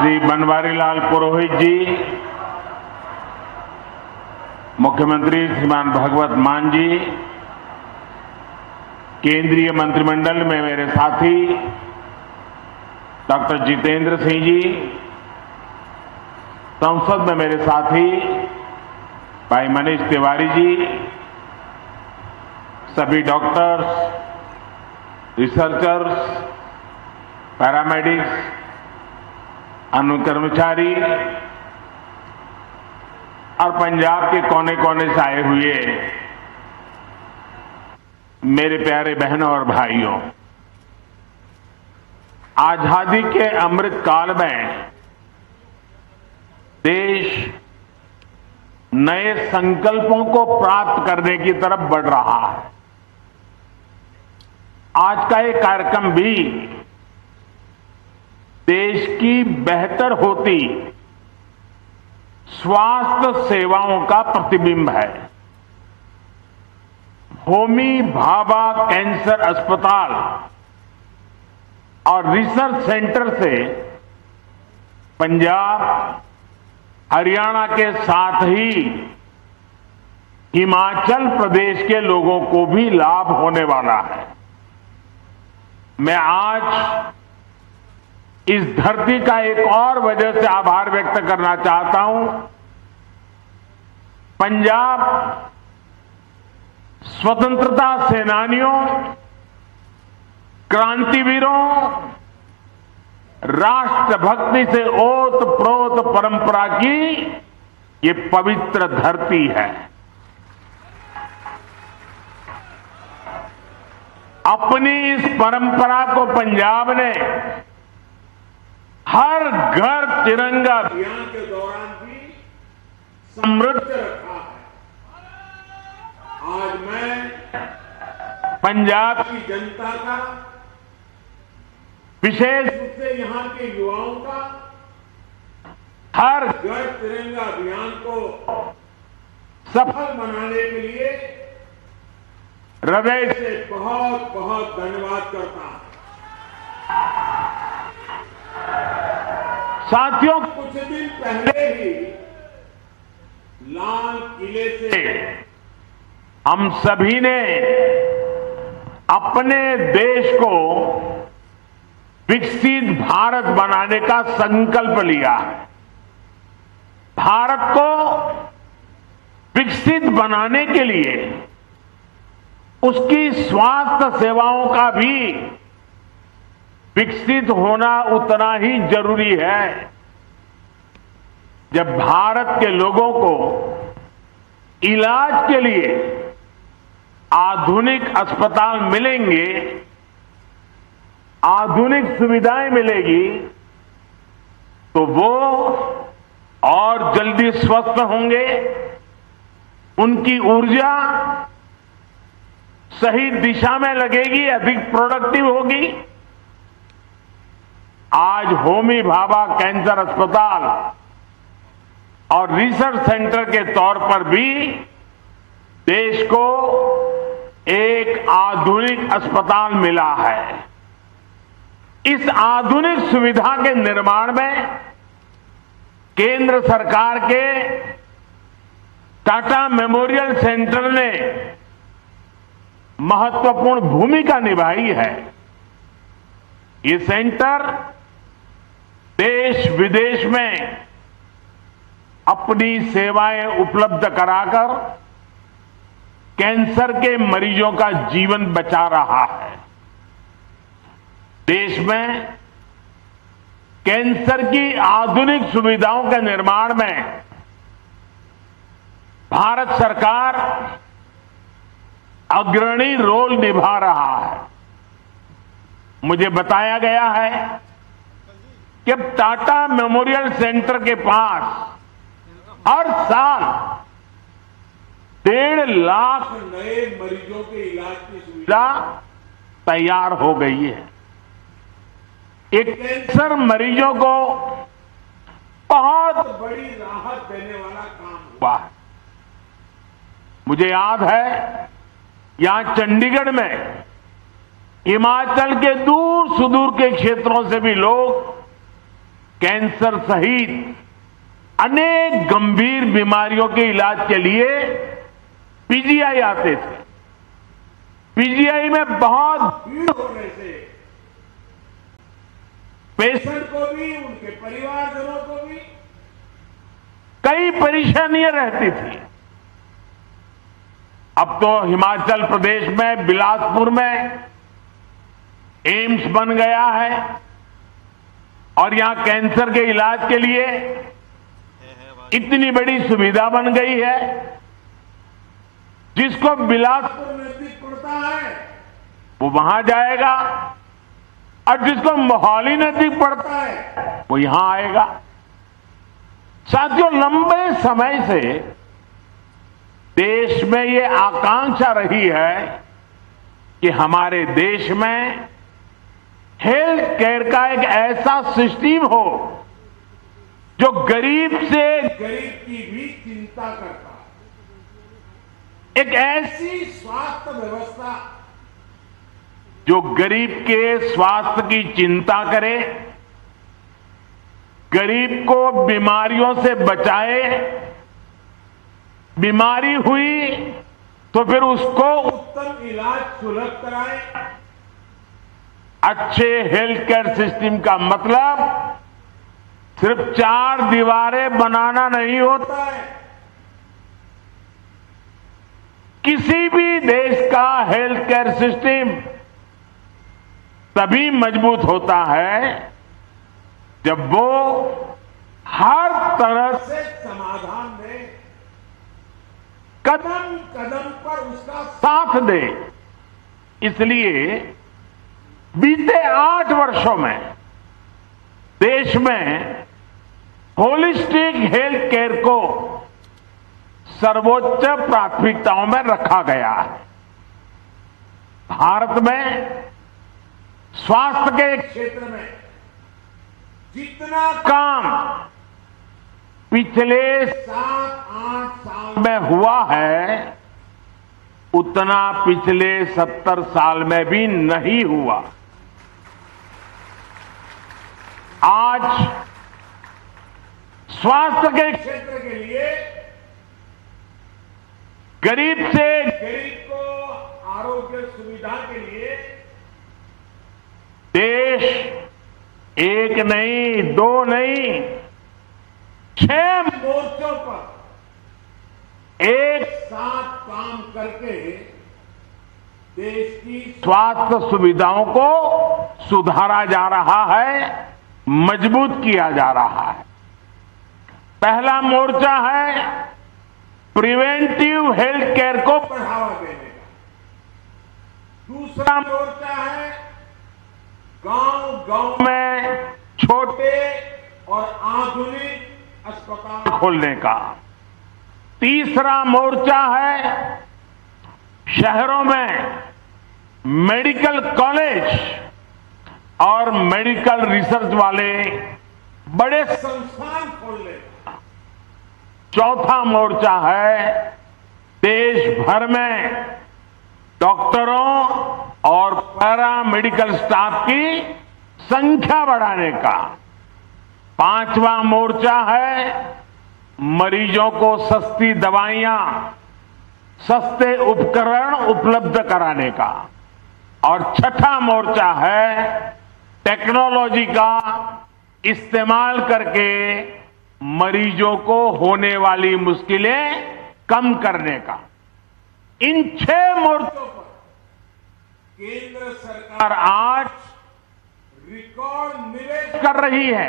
श्री बनवारीलाल पुरोहित जी, मुख्यमंत्री श्रीमान भगवत मान जी, केंद्रीय मंत्रिमंडल में मेरे साथी डॉक्टर जितेंद्र सिंह जी, संसद में मेरे साथी भाई मनीष तिवारी जी, सभी डॉक्टर्स, रिसर्चर्स, पैरामेडिक्स, अनुकर्मचारी और पंजाब के कोने कोने से आए हुए मेरे प्यारे बहनों और भाइयों, आजादी के अमृत काल में देश नए संकल्पों को प्राप्त करने की तरफ बढ़ रहा है। आज का ये कार्यक्रम भी देश की बेहतर होती स्वास्थ्य सेवाओं का प्रतिबिंब है। होमी भाभा कैंसर अस्पताल और रिसर्च सेंटर से पंजाब, हरियाणा के साथ ही हिमाचल प्रदेश के लोगों को भी लाभ होने वाला है। मैं आज इस धरती का एक और वजह से आभार व्यक्त करना चाहता हूं। पंजाब स्वतंत्रता सेनानियों, क्रांतिवीरों, राष्ट्रभक्ति से ओत-प्रोत परंपरा की ये पवित्र धरती है। अपनी इस परंपरा को पंजाब ने हर घर तिरंगा अभियान के दौरान भी समृद्ध रखा है। आज मैं पंजाब की जनता का, विशेष रूप से यहां के युवाओं का हर घर तिरंगा अभियान को सफल बनाने के लिए हृदय से बहुत बहुत धन्यवाद करता हूं। साथियों, कुछ दिन पहले ही लाल किले से हम सभी ने अपने देश को विकसित भारत बनाने का संकल्प लिया है। भारत को विकसित बनाने के लिए उसकी स्वास्थ्य सेवाओं का भी विकसित होना उतना ही जरूरी है। जब भारत के लोगों को इलाज के लिए आधुनिक अस्पताल मिलेंगे, आधुनिक सुविधाएं मिलेगी, तो वो और जल्दी स्वस्थ होंगे, उनकी ऊर्जा सही दिशा में लगेगी, अधिक प्रोडक्टिव होगी। आज होमी भाभा कैंसर अस्पताल और रिसर्च सेंटर के तौर पर भी देश को एक आधुनिक अस्पताल मिला है। इस आधुनिक सुविधा के निर्माण में केंद्र सरकार के टाटा मेमोरियल सेंटर ने महत्वपूर्ण भूमिका निभाई है। ये सेंटर देश विदेश में अपनी सेवाएं उपलब्ध कराकर कैंसर के मरीजों का जीवन बचा रहा है। देश में कैंसर की आधुनिक सुविधाओं के निर्माण में भारत सरकार अग्रणी रोल निभा रहा है। मुझे बताया गया है कि टाटा मेमोरियल सेंटर के पास हर साल 1.5 लाख नए मरीजों के इलाज की सुविधा तैयार हो गई है। एक कैंसर मरीजों को बहुत बड़ी राहत देने वाला काम हुआ है। मुझे याद है यहां चंडीगढ़ में हिमाचल के दूर सुदूर के क्षेत्रों से भी लोग कैंसर सहित अनेक गंभीर बीमारियों के इलाज के लिए पीजीआई आते थे। पीजीआई में बहुत भीड़ होने से पेशेंट को भी, उनके परिवारजनों को भी कई परेशानियां रहती थी। अब तो हिमाचल प्रदेश में बिलासपुर में एम्स बन गया है और यहां कैंसर के इलाज के लिए इतनी बड़ी सुविधा बन गई है। जिसको बिलासपुर नजदीक पड़ता है वो वहां जाएगा और जिसको मोहाली नजदीक पड़ता है वो यहां आएगा। साथियों, लंबे समय से देश में ये आकांक्षा रही है कि हमारे देश में हेल्थ केयर का एक ऐसा सिस्टम हो जो गरीब से गरीब की भी चिंता करता, एक ऐसी स्वास्थ्य व्यवस्था जो गरीब के स्वास्थ्य की चिंता करे, गरीब को बीमारियों से बचाए, बीमारी हुई तो फिर उसको उत्तम इलाज सुलभ कराए। अच्छे हेल्थ केयर सिस्टम का मतलब सिर्फ 4 दीवारें बनाना नहीं होता है। किसी भी देश का हेल्थ केयर सिस्टम तभी मजबूत होता है जब वो हर तरह से समाधान दे, कदम कदम पर उसका साथ दे। इसलिए बीते 8 वर्षों में देश में होलिस्टिक हेल्थ केयर को सर्वोच्च प्राथमिकताओं में रखा गया है। भारत में स्वास्थ्य के क्षेत्र में जितना काम पिछले 7-8 साल में हुआ है उतना पिछले 70 साल में भी नहीं हुआ। आज स्वास्थ्य के क्षेत्र के लिए गरीब से गरीब को आरोग्य सुविधा के लिए देश एक नहीं, 2 नहीं, 6 मोर्चों पर एक साथ काम करके देश की स्वास्थ्य सुविधाओं को सुधारा जा रहा है, मजबूत किया जा रहा है। पहला मोर्चा है प्रिवेंटिव हेल्थ केयर को बढ़ावा देने का। दूसरा मोर्चा है गांव-गांव में छोटे और आधुनिक अस्पताल खोलने का। तीसरा मोर्चा है शहरों में मेडिकल कॉलेज और मेडिकल रिसर्च वाले बड़े संस्थान खोलने का। चौथा मोर्चा है देश भर में डॉक्टरों और पैरामेडिकल स्टाफ की संख्या बढ़ाने का। पांचवा मोर्चा है मरीजों को सस्ती दवाइयां, सस्ते उपकरण उपलब्ध कराने का। और छठा मोर्चा है टेक्नोलॉजी का इस्तेमाल करके मरीजों को होने वाली मुश्किलें कम करने का। इन 6 मोर्चों पर केंद्र सरकार आज रिकॉर्ड निवेश कर रही है,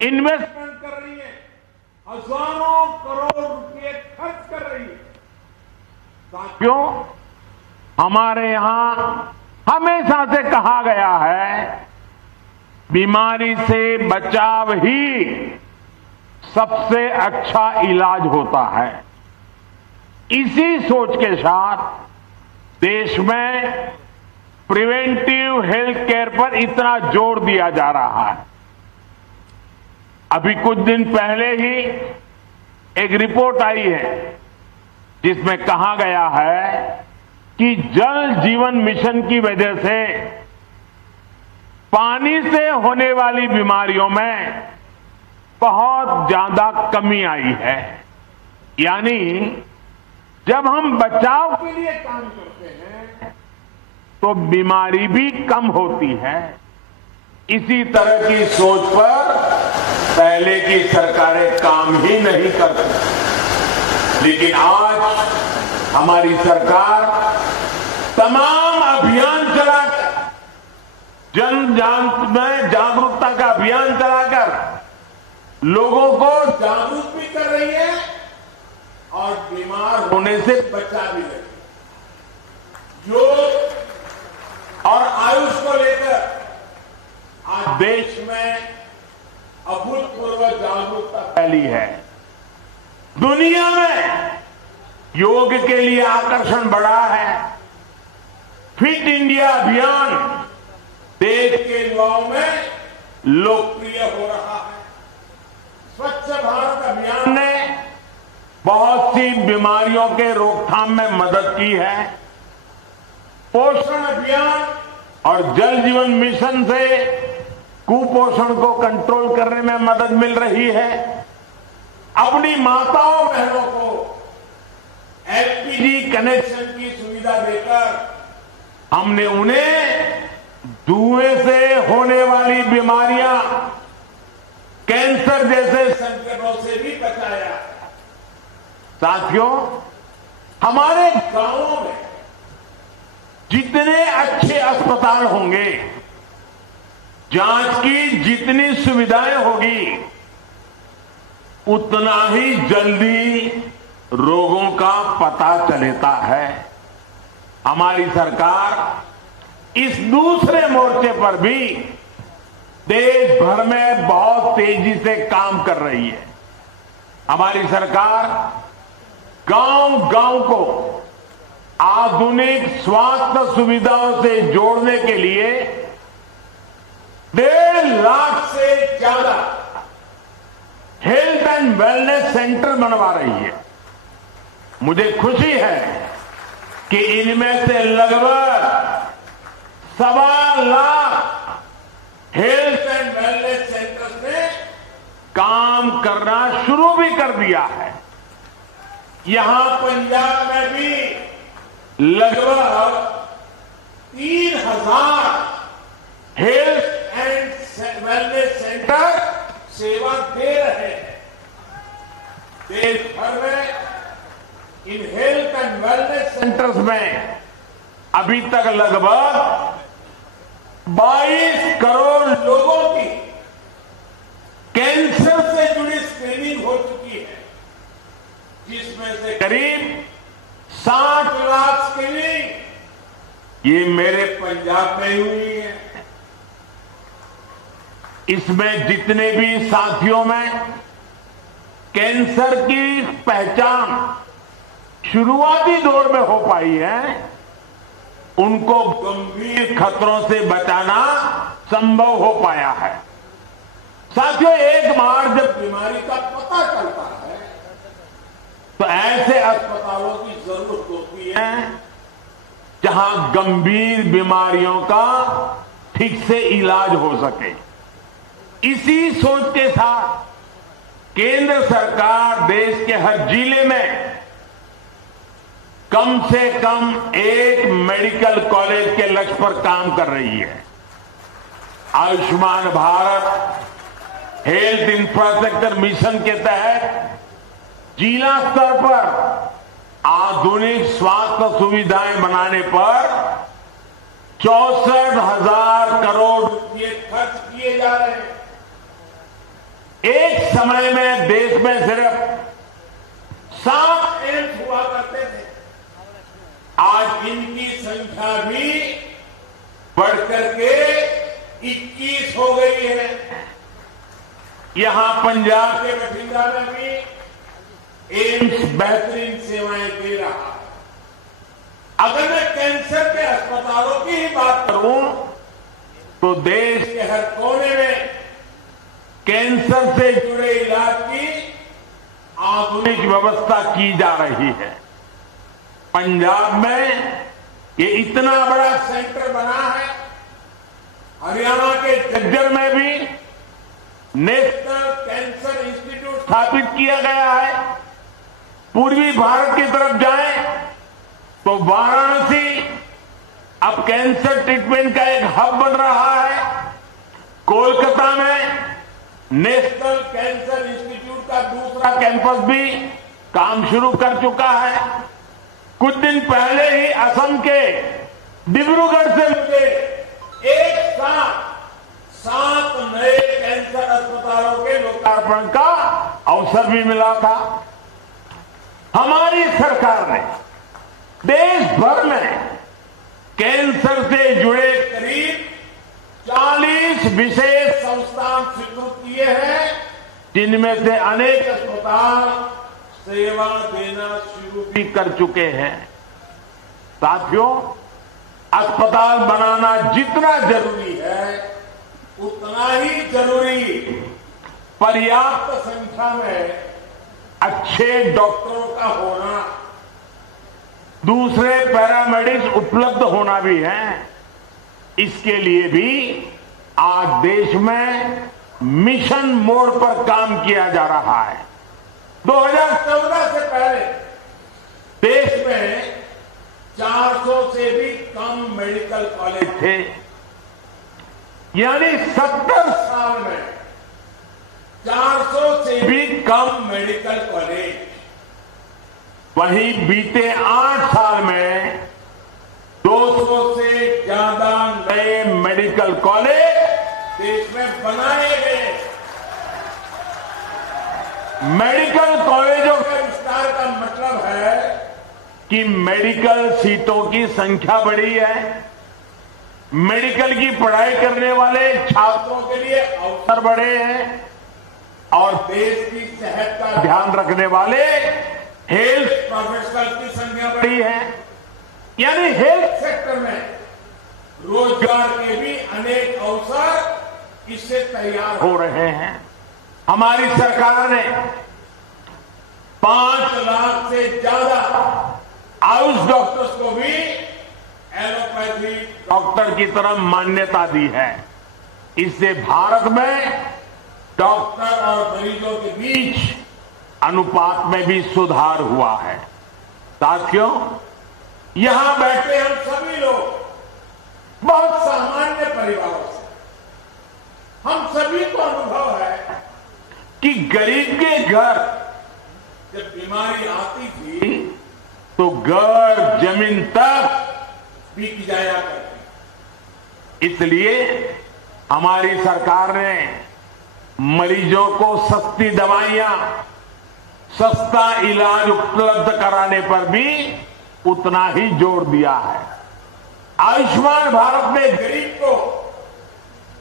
इन्वेस्टमेंट कर रही है, हजारों करोड़ रुपए खर्च कर रही है। साथियों, हमारे यहां हमेशा से कहा गया है बीमारी से बचाव ही सबसे अच्छा इलाज होता है। इसी सोच के साथ देश में प्रिवेंटिव हेल्थ केयर पर इतना जोर दिया जा रहा है। अभी कुछ दिन पहले ही एक रिपोर्ट आई है जिसमें कहा गया है कि जल जीवन मिशन की वजह से पानी से होने वाली बीमारियों में बहुत ज्यादा कमी आई है। यानी जब हम बचाव के लिए काम करते हैं तो बीमारी भी कम होती है। इसी तरह की सोच पर पहले की सरकारें काम ही नहीं करती, लेकिन आज हमारी सरकार तमाम अभियान चलाकर, जन में जागरूकता का अभियान चलाकर लोगों को जागरूक भी कर रही है और बीमार होने से बचा भी रही है। योग और आयुष को लेकर आज देश में अभूतपूर्व जागरूकता फैली है। दुनिया में योग के लिए आकर्षण बढ़ा है। फिट इंडिया अभियान देश के युवाओं में लोकप्रिय हो रहा है। स्वच्छ भारत अभियान ने बहुत सी बीमारियों के रोकथाम में मदद की है। पोषण अभियान और जल जीवन मिशन से कुपोषण को कंट्रोल करने में मदद मिल रही है। अपनी माताओं बहनों को एलपीजी कनेक्शन की सुविधा देकर हमने उन्हें धुएं से होने वाली बीमारियां, कैंसर जैसे संकटों से भी बचाया। साथियों, हमारे गांवों में जितने अच्छे अस्पताल होंगे, जांच की जितनी सुविधाएं होगी, उतना ही जल्दी रोगों का पता चलता है। हमारी सरकार इस दूसरे मोर्चे पर भी देश भर में बहुत तेजी से काम कर रही है। हमारी सरकार गांव-गांव को आधुनिक स्वास्थ्य सुविधाओं से जोड़ने के लिए 1.5 लाख से ज्यादा हेल्थ एंड वेलनेस सेंटर बनवा रही है। मुझे खुशी है कि इनमें से लगभग 1.25 lakh health and wellness centres ने काम करना शुरू भी कर दिया है। यहां पंजाब में भी लगभग 3,000 हेल्थ एंड वेलनेस सेंटर सेवा दे रहे हैं। देश भर में in health and wellness centres में अभी तक लगभग 22 करोड़ लोगों की कैंसर से जुड़ी स्क्रीनिंग हो चुकी है, जिसमें से करीब 60 लाख स्क्रीनिंग ये मेरे पंजाब में हुई है। इसमें जितने भी साथियों में कैंसर की पहचान शुरुआती दौर में हो पाई है, उनको गंभीर खतरों से बचाना संभव हो पाया है। साथियों, एक बार जब बीमारी का पता चलता है तो ऐसे अस्पतालों की जरूरत होती है जहां गंभीर बीमारियों का ठीक से इलाज हो सके। इसी सोच के साथ केंद्र सरकार देश के हर जिले में कम से कम एक मेडिकल कॉलेज के लक्ष्य पर काम कर रही है। Ayushman Bharat health infrastructure mission के तहत जिला स्तर पर आधुनिक स्वास्थ्य सुविधाएं बनाने पर 64,000 करोड़ रुपये खर्च किए जा रहे हैं। एक समय में देश में सिर्फ 7 एम्स हुआ करते थे, आज इनकी संख्या भी बढ़कर के 21 हो गई है। यहां पंजाब के बठिंडा में भी एम्स बेहतरीन सेवाएं दे रहा है। अगर मैं कैंसर के अस्पतालों की ही बात करूं तो देश के हर कोने में कैंसर से जुड़े इलाज की आधुनिक व्यवस्था की जा रही है। पंजाब में ये इतना बड़ा सेंटर बना है। हरियाणा के झज्जर में भी नेशनल कैंसर इंस्टीट्यूट स्थापित किया गया है। पूर्वी भारत की तरफ जाएं तो वाराणसी अब कैंसर ट्रीटमेंट का एक हब बन रहा है। कोलकाता में नेशनल कैंसर इंस्टीट्यूट का दूसरा कैंपस भी काम शुरू कर चुका है। कुछ दिन पहले ही असम के डिब्रूगढ़ से मुझे एक साथ 7 नए कैंसर अस्पतालों के लोकार्पण का अवसर भी मिला था। हमारी सरकार ने देश भर में कैंसर से जुड़े करीब 40 विशेष संस्थान स्वीकृत किए हैं, जिनमें से अनेक अस्पताल सेवा देना शुरू भी कर चुके हैं। साथियों, अस्पताल बनाना जितना जरूरी है उतना ही जरूरी पर्याप्त संख्या में अच्छे डॉक्टरों का होना, दूसरे पैरामेडिक्स उपलब्ध होना भी है। इसके लिए भी आज देश में मिशन मोड पर काम किया जा रहा है। 2014 से पहले देश में 400 से भी कम मेडिकल कॉलेज थे, यानी 70 साल में 400 से भी कम मेडिकल कॉलेज। वहीं बीते 8 साल में 200 से ज्यादा नए मेडिकल कॉलेज देश में बनाए गए। मेडिकल कॉलेजों के विस्तार का मतलब है कि मेडिकल सीटों की संख्या बढ़ी है, मेडिकल की पढ़ाई करने वाले छात्रों के लिए अवसर बढ़े हैं और देश की सेहत का ध्यान रखने वाले हेल्थ प्रोफेशनल की संख्या बढ़ी है। यानी हेल्थ सेक्टर में रोजगार के भी अनेक अवसर इससे तैयार हो रहे हैं। हमारी सरकार ने 5 लाख से ज्यादा आयुष डॉक्टर्स को भी एलोपैथी डॉक्टर की तरह मान्यता दी है। इससे भारत में डॉक्टर और मरीजों के बीच अनुपात में भी सुधार हुआ है। साथियों, यहां बैठे हम सभी लोग बहुत सामान्य परिवारों से, हम सभी को अनुभव है कि गरीब के घर जब बीमारी आती थी तो घर जमीन तक बिक जाया करती। इसलिए हमारी सरकार ने मरीजों को सस्ती दवाइयां, सस्ता इलाज उपलब्ध कराने पर भी उतना ही जोर दिया है। आयुष्मान भारत ने गरीब को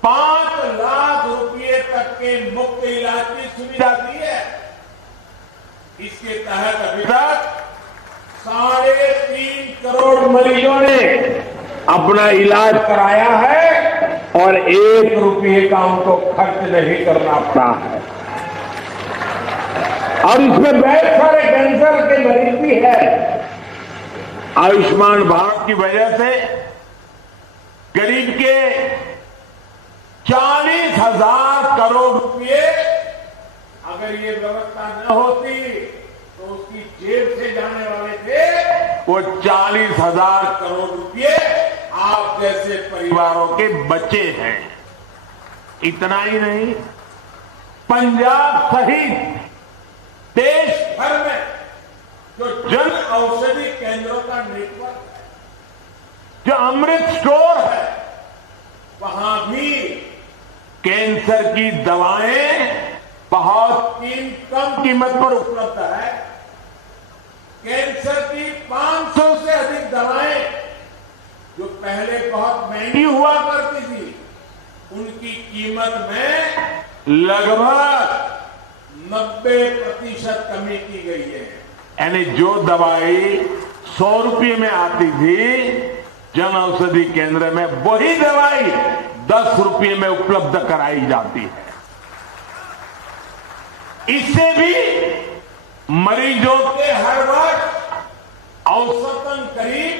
5 लाख रुपए तक के मुफ्त इलाज की सुविधा दी है। इसके तहत अभी तक 3.5 करोड़ मरीजों ने अपना इलाज कराया है और 1 रुपये का उनको खर्च नहीं करना पड़ा है। और इसमें बहुत सारे कैंसर के मरीज भी है। आयुष्मान भारत की वजह से गरीब के 40,000 करोड़ रुपए, अगर ये व्यवस्था न होती तो उसकी जेब से जाने वाले थे वो 40,000 करोड़ रुपए आप जैसे परिवारों के बचे हैं। इतना ही नहीं, पंजाब सहित देश भर में जो जन औषधि केंद्रों का नेटवर्क है, जो अमृत स्टोर है, वहां भी कैंसर की दवाएं बहुत कम कीमत पर उपलब्ध है। कैंसर की 500 से अधिक दवाएं जो पहले बहुत महंगी हुआ करती थी, उनकी कीमत में लगभग 90% कमी की गई है। यानी जो दवाई 100 रुपये में आती थी जन औषधि केंद्र में, वही दवाई 10 रुपये में उपलब्ध कराई जाती है। इससे भी मरीजों के हर वर्ष औसतन करीब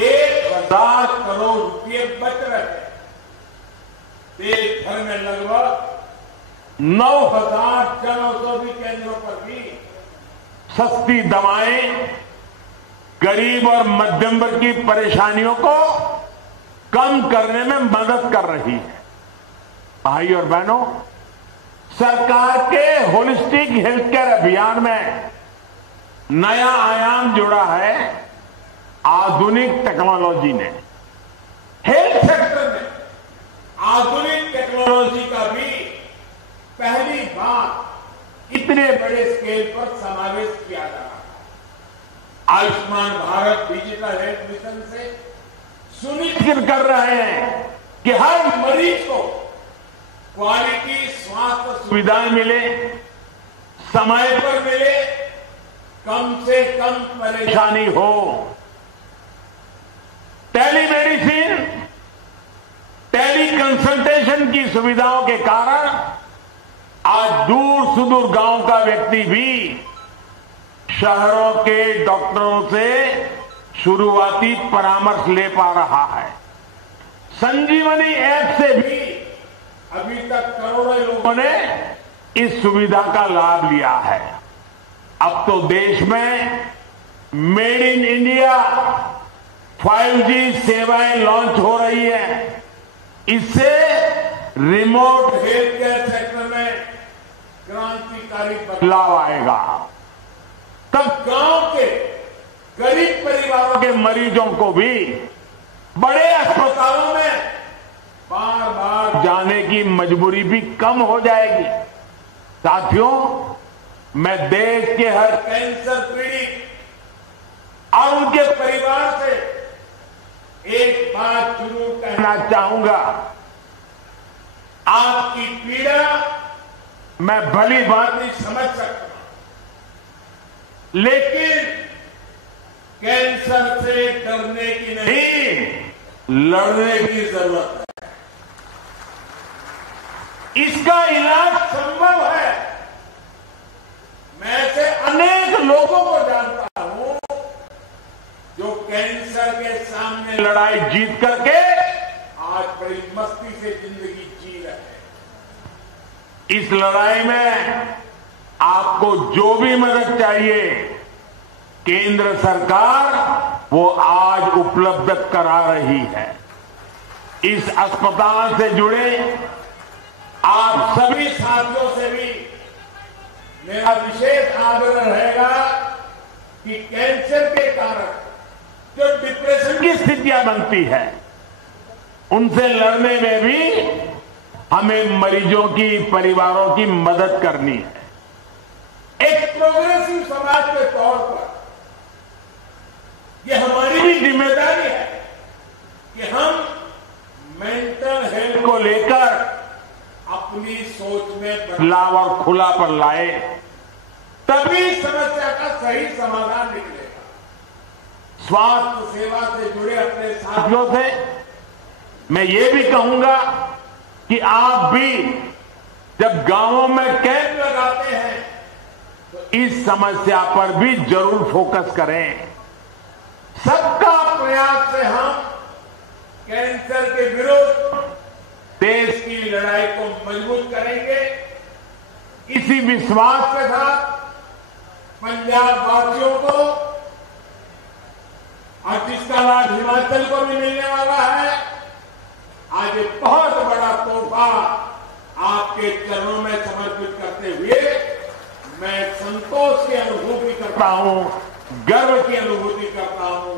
1,000 करोड़ रुपये बच रहे हैं। देश भर में लगभग 9,000 जन औषधि केंद्रों पर भी सस्ती दवाएं गरीब और मध्यम वर्ग की परेशानियों को कम करने में मदद कर रही है। भाई और बहनों, सरकार के होलिस्टिक हेल्थ केयर अभियान में नया आयाम जोड़ा है आधुनिक टेक्नोलॉजी ने। हेल्थ सेक्टर में आधुनिक टेक्नोलॉजी का भी पहली बार इतने बड़े स्केल पर समावेश किया जा रहा है। Ayushman Bharat digital health mission से सुनिश्चित कर रहे हैं कि हर मरीज को क्वालिटी स्वास्थ्य सुविधाएं मिले, समय पर मिले, कम से कम परेशानी हो। टेलीमेडिसिन, टेली कंसल्टेशन की सुविधाओं के कारण आज दूर सुदूर गांव का व्यक्ति भी शहरों के डॉक्टरों से शुरुआती परामर्श ले पा रहा है। संजीवनी ऐप से भी अभी तक करोड़ों लोगों ने इस सुविधा का लाभ लिया है। अब तो देश में मेड इन इंडिया 5G सेवाएं लॉन्च हो रही है। इससे रिमोट हेल्थ केयर सेक्टर में क्रांतिकारी बदलाव आएगा। तब गांव के गरीब परिवारों के मरीजों को भी बड़े अस्पतालों में बार बार जाने की मजबूरी भी कम हो जाएगी। साथियों, मैं देश के हर कैंसर पीड़ित और उनके परिवार से एक बात जरूर कहना चाहूंगा। आपकी पीड़ा मैं भली भांति समझ सकता हूं, लेकिन कैंसर से डरने की नहीं, लड़ने की जरूरत है। इसका इलाज संभव है। मैं ऐसे अनेक लोगों को जानता हूं जो कैंसर के सामने लड़ाई जीत करके आज बड़ी मस्ती से जिंदगी जी रहे हैं। इस लड़ाई में आपको जो भी मदद चाहिए, केंद्र सरकार वो आज उपलब्ध करा रही है। इस अस्पताल से जुड़े आप सभी साथियों से भी मेरा विशेष आग्रह रहेगा कि कैंसर के कारण जो डिप्रेशन की स्थितियां बनती है, उनसे लड़ने में भी हमें मरीजों की परिवारों की मदद करनी है। एक प्रोग्रेसिव समाज के तौर पर यह हमारी भी जिम्मेदारी है कि हम मेंटल हेल्थ को लेकर अपनी सोच में बदलाव और खुलापन लाए, तभी समस्या का सही समाधान निकलेगा। स्वास्थ्य सेवा से जुड़े अपने साथियों से मैं ये भी कहूंगा कि आप भी जब गांवों में कैंप लगाते हैं तो इस समस्या पर भी जरूर फोकस करें। सबका प्रयास से हम कैंसर के विरुद्ध देश की लड़ाई को मजबूत करेंगे। इसी विश्वास के साथ पंजाब वासियों को और जिसका लाभ हिमाचल को भी मिलने वाला है, आज एक बहुत बड़ा तोहफा आपके चरणों में समर्पित करते हुए मैं संतोष की अनुभूति करता हूं, गर्व की अनुभूति करता हूं।